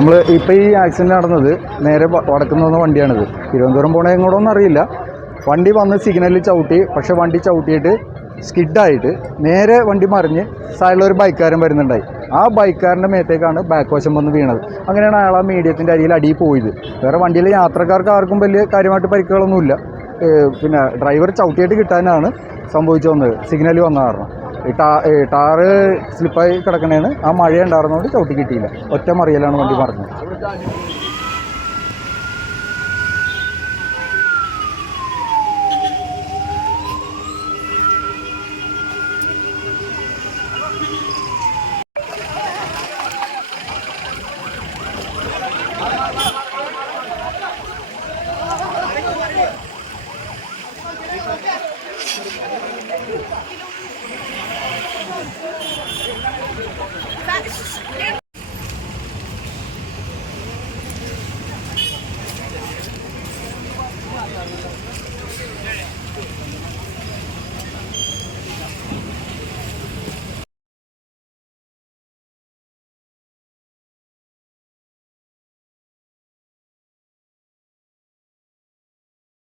നമ്മൾ ഇപ്പോൾ ഈ ആക്സിഡൻറ്റ് നടന്നത് നേരെ വടക്കുന്ന വണ്ടിയാണിത്. തിരുവനന്തപുരം പോണേ എങ്ങോട്ടൊന്നും അറിയില്ല. വണ്ടി വന്ന് സിഗ്നലിൽ ചവിട്ടി, പക്ഷേ വണ്ടി ചവിട്ടിയിട്ട് സ്കിഡായിട്ട് നേരെ വണ്ടി മറിഞ്ഞ് സൈഡിലൊരു ബൈക്കുകാരൻ വരുന്നുണ്ടായി. ആ ബൈക്കുകാരൻ്റെ മേത്തേക്കാണ് ബാക്ക് വശം വന്ന് വീണത്. അങ്ങനെയാണ് അയാൾ ആ മീഡിയത്തിൻ്റെ അരിയിൽ അടിയിൽ പോയത്. വേറെ വണ്ടിയിലെ യാത്രക്കാർക്ക് ആർക്കും വലിയ കാര്യമായിട്ട് പരിക്കുകളൊന്നുമില്ല. പിന്നെ ഡ്രൈവർ ചവിട്ടിയായിട്ട് കിട്ടാനാണ് സംഭവിച്ചു വന്നത്, സിഗ്നൽ വന്ന കാരണം. ടാറ് സ്ലിപ്പായി കിടക്കണേന്ന് ആ മഴ ഉണ്ടായിരുന്നതുകൊണ്ട് ചവിട്ടി കിട്ടിയില്ല. ഒറ്റ മറിയലാണ് വണ്ടി മറിഞ്ഞത്.